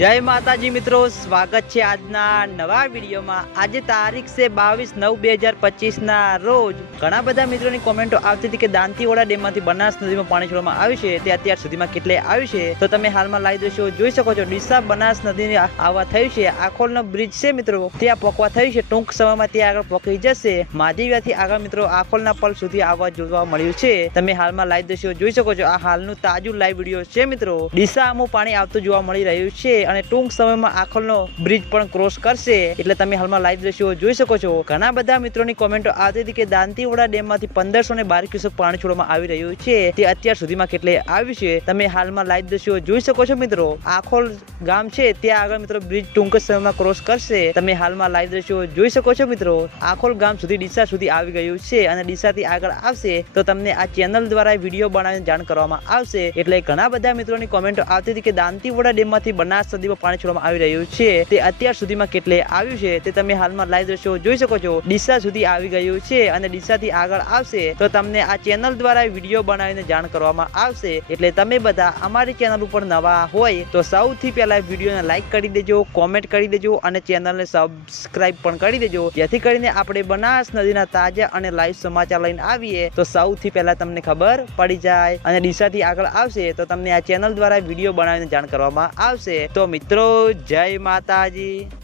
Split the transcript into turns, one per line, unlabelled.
જય માતાજી મિત્રો, સ્વાગત છે આજના નવા વિડીયોમાં. આજે તારીખ છે બાવીસ નવ બે હજાર પચીસના રોજ. ઘણા બધા મિત્રોની કોમેન્ટો આવતી હતી કે દાંતીવાડા ડેમમાંથી બનાસ નદીમાં પાણી છોડવામાં આવ્યું છે, તે અત્યાર સુધીમાં કેટલે આવ્યું છે? તો તમે હાલમાં લાવી દ્રશ્યો જોઈ શકો છો. ડીસા બનાસ નદી આવવા થયું છે. આખોલનો બ્રિજ છે મિત્રો. ત્યાં પોકવા થયું છે. ટૂંક સમયમાં ત્યાં આગળ પોકી જશે. માધીવ્યાથી આગળ મિત્રો આખોલના પલ સુધી આવવા જોવા મળ્યું છે. તમે હાલમાં લાવી દ્રશ્યો જોઈ શકો છો. આ હાલનું તાજું લાઈવ વીડિયો છે મિત્રો. ડીસામાં પાણી આવતું જોવા મળી રહ્યું છે. અને ટૂંક સમયમાં આખોલનો બ્રિજ પણ ક્રોસ કરશે. એટલે તમે હાલમાં લાઈવ દ્રશ્યો જોઈ શકો છો. ઘણા બધા મિત્રોની કોમેન્ટો આવતી હતી કે દાંતીવાડા ડેમમાંથી પંદરસો ને બાર ક્યુસેક પાણી છોડવામાં આવી રહ્યું છે. તે અત્યાર સુધીમાં કેટલે આવ્યું છે, તમે હાલમાં લાઈવ દ્રશ્યો જોઈ શકો છો મિત્રો. આખોલ ગામ છે, ત્યાં આગળ મિત્રો બ્રિજ ટૂંક સમયમાં ક્રોસ કરશે. તમે હાલમાં લાઈવ દ્રશ્યો જોઈ શકો છો મિત્રો. આખોલ ગામ સુધી, ડીસા સુધી આવી ગયું છે અને ડીસાથી આગળ આવશે તો તમને આ ચેનલ દ્વારા વીડિયો બનાવીને જાણ કરવામાં આવશે. એટલે ઘણા બધા મિત્રોની કોમેન્ટો આવતી હતી કે દાંતીવાડા ડેમમાંથી બનાસ નદીમાં પાણી છોડવામાં આવી રહ્યું છે. તે અત્યાર સુધીમાં કેટલે આવ્યું છે તે તમે હાલમાં લાઈવ દ્રશ્યો જોઈ શકો છો. ડીસા સુધી આવી ગયું છે અને ડીસાથી આગળ આવશે તો તમને આ ચેનલ દ્વારા વીડિયો બનાવીને જાણ કરવામાં આવશે. એટલે તમે બધા અમારી ચેનલ ઉપર નવા હોય તો સૌથી પહેલા વિડીયોને લાઈક કરી દેજો કોમેન્ટ કરી દેજો અને ચેનલને સબસ્ક્રાઇબ પણ કરી દેજો. જેથી કરીને આપણે બનાસ નદીના તાજા અને લાઈવ સમાચાર લઈને આવીએ તો સૌથી પહેલા તમને ખબર પડી જાય અને ડીસાથી આગળ આવશે તો તમને આ ચેનલ દ્વારા વીડિયો બનાવીને જાણ કરવામાં આવશે. તો મિત્રો જય માતાજી.